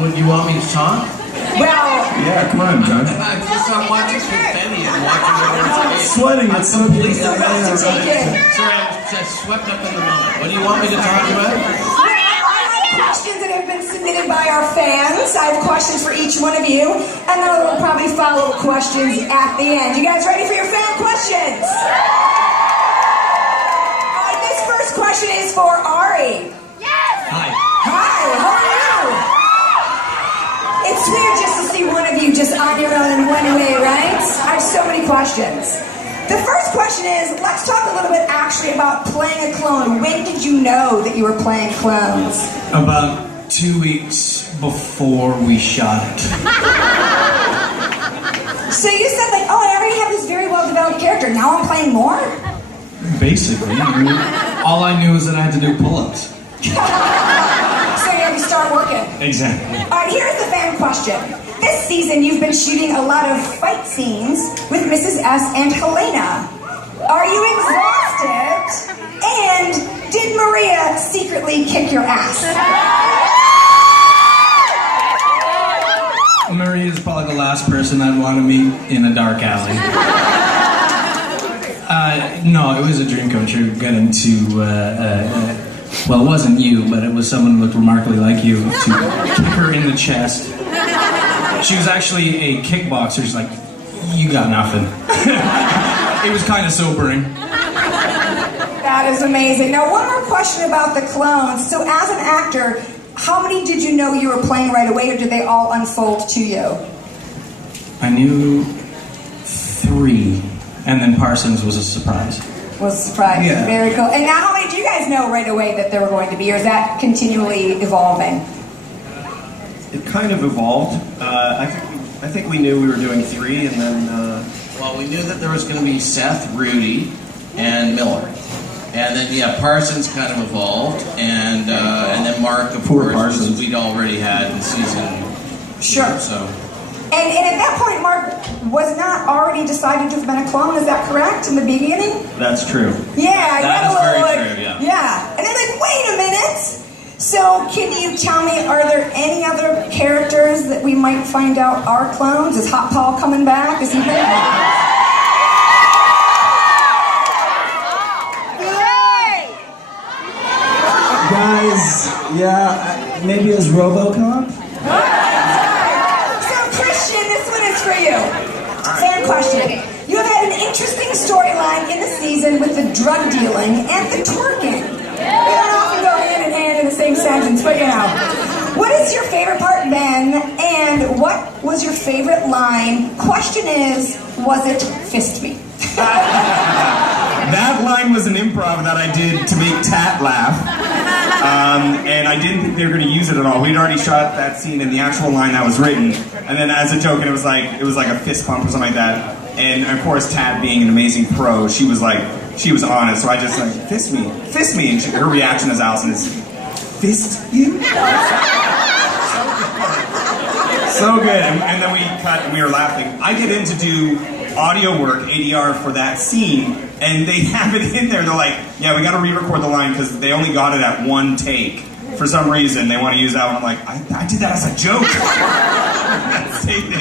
Would you want me to talk? Well... Yeah, come on, John. I'm watching Spaghetti and watching the sweating. It's so completely Take it. Sorry, I'm just swept up in the moment. What do you want me to talk about? Questions that have been submitted by our fans. I have questions for each one of you, and then we'll probably follow questions at the end. You guys ready for your fan questions? All right, this first question is for Ari. Yes! Hi. Hi, how are you? It's weird just to see one of you just on your own in one way, right? I have so many questions. The first question is, let's talk a little bit actually about playing a clone. When did you know that you were playing clones? About 2 weeks before we shot it. So you said like, oh, I already have this very well-developed character. Now I'm playing more? Basically. I mean, all I knew is that I had to do pull-ups. So you have to start working. Exactly. All right, here's the fan question. This season, you've been shooting a lot of fight scenes with Mrs. S and Helena. Are you exhausted? And did Maria secretly kick your ass? Maria is probably the last person I'd want to meet in a dark alley. No, it was a dream come true getting to, well, it wasn't you, but it was someone who looked remarkably like you, to kick her in the chest. She was actually a kickboxer. She's like, you got nothing. It was kind of sobering. That is amazing. Now, one more question about the clones. So as an actor, how many did you know you were playing right away, or did they all unfold to you? I knew 3, and then Parsons was a surprise. Was a surprise. Yeah. Very cool. And now, how many do you guys know right away that there were going to be, or is that continually evolving? It kind of evolved. I think we knew we were doing 3, and then... Well, we knew that there was going to be Seth, Rudy, and Miller. And then, yeah, Parsons kind of evolved, and then Mark, of course, which we'd already had in season 2. Sure. So. And at that point, Mark was not already decided to have been a clone, is that correct, in the beginning? That's true. Yeah, that is very true, yeah. Yeah, and then like, wait a minute! So, can you tell me, are there any other characters that we might find out are clones? Is Hot Paul coming back? Is he back? Guys, yeah, maybe as RoboCop? So, Christian, this one is for you. Fan question. You have had an interesting storyline in the season with the drug dealing and the twerking. They don't often go hand in hand in the same sentence, but you know. What is your favorite part then, and what was your favorite line? Question is, was it fist me? That line was an improv that I did to make Tat laugh. And I didn't think they were going to use it at all. We'd already shot that scene in the actual line that was written. And then as a joke, and it was like a fist pump or something like that. And of course, Tat being an amazing pro, she was on it. So I just like, fist me. And her reaction as Allison is, fist you? So good. And then we cut and we were laughing. I get in to do audio work, ADR, for that scene, and they have it in there. They're like, yeah, we got to re-record the line because they only got it at 1 take. For some reason, they want to use that one. I'm like, I did that as a joke.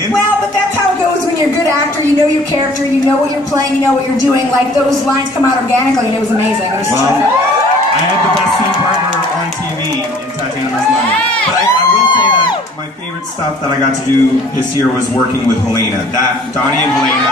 Well, but that's how it goes when you're a good actor. You know your character, you know what you're playing, you know what you're doing. Like, those lines come out organically, and it was amazing. It was terrific. I had the best scene partner on TV in Touching on This Line. But I will say that my favorite stuff that I got to do this year was working with Helena. Donnie and Helena.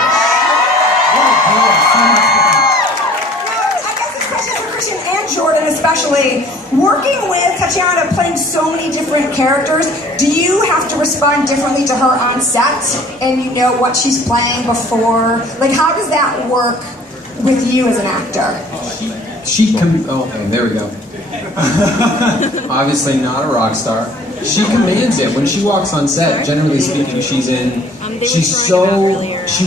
I guess this question is for Christian and Jordan especially. Working with Tatiana, playing so many different characters, do you have to respond differently to her on set? And you know what she's playing before? Like, how does that work with you as an actor? Okay, there we go. Obviously not a rock star. She commands it. When she walks on set, generally speaking, she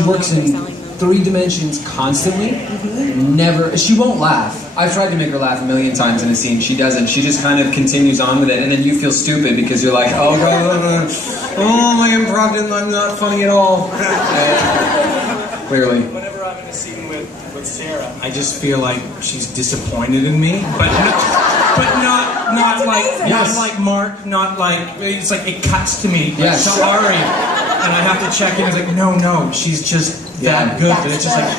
works in 3 dimensions constantly. She won't laugh. I've tried to make her laugh a million times in a scene. She doesn't. She just kind of continues on with it, and then you feel stupid because you're like, oh god, oh my improv, I'm not funny at all. Clearly. Whenever I'm in a scene with Sarah, I just feel like she's disappointed in me, but not that's like amazing. not like Mark, not like it's like it cuts to me. Yes. Sorry, and I have to check in. It's like no, she's just that good. And it's just like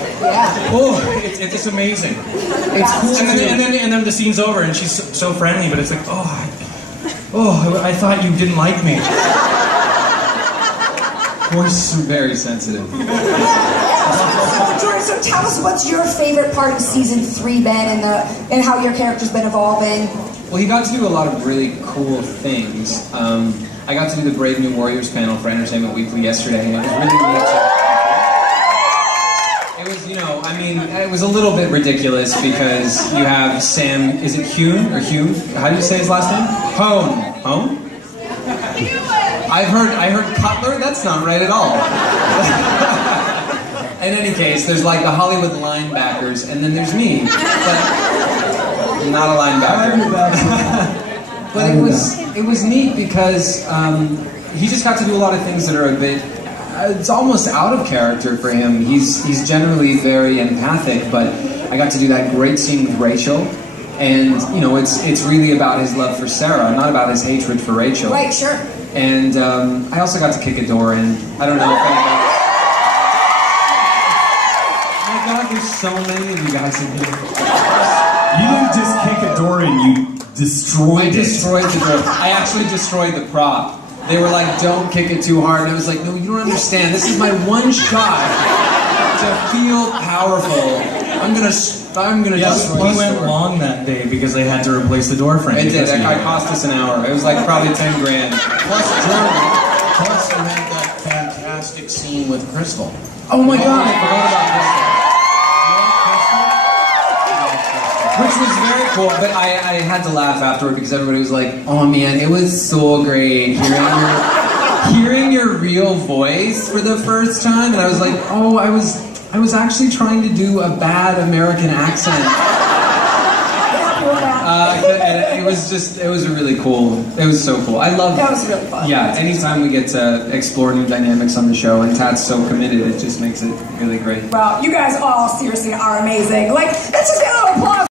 oh, it's amazing. It's cool. And then the scene's over, and she's so friendly, but it's like I thought you didn't like me. Voice is very sensitive. So Jordan, so tell us what's your favorite part of season 3 been and how your character's been evolving. Well, he got to do a lot of really cool things. I got to do the Brave New Warriors panel for Entertainment Weekly yesterday, and it was really neat. It was, it was a little bit ridiculous because you have Sam, is it Hune or Hune? How do you say his last name? Hone? I heard Cutler. That's not right at all. In any case, there's like the Hollywood linebackers, and then there's me, but not a linebacker. But it was neat because he just got to do a lot of things that are a bit. It's almost out of character for him. He's generally very empathic, but I got to do that great scene with Rachel. And, it's really about his love for Sarah, not about his hatred for Rachel. Right, sure. And I also got to kick a door in. I don't know if anybody... Oh my God, there's so many of you guys in here. You didn't just kick a door in, you destroyed it. I destroyed the door. I actually destroyed the prop. They were like, don't kick it too hard. And I was like, no, you don't understand. This is my one shot to feel powerful. I'm gonna destroy we went long that day because they had to replace the door frame. It did. That cost us an hour. It was like probably 10 grand. Plus you had that fantastic scene with Crystal. Oh my God, I forgot about Crystal. Which was very cool, but I had to laugh afterward because everybody was like, oh man, it was so great hearing your real voice for the first time. And I was like, oh, I was actually trying to do a bad American accent. And it was really cool. It was so cool. I love That was really fun. Yeah, anytime we get to explore new dynamics on the show, and Tat's so committed, it just makes it really great. Well, you guys all seriously are amazing. Like, let's just get a little applause.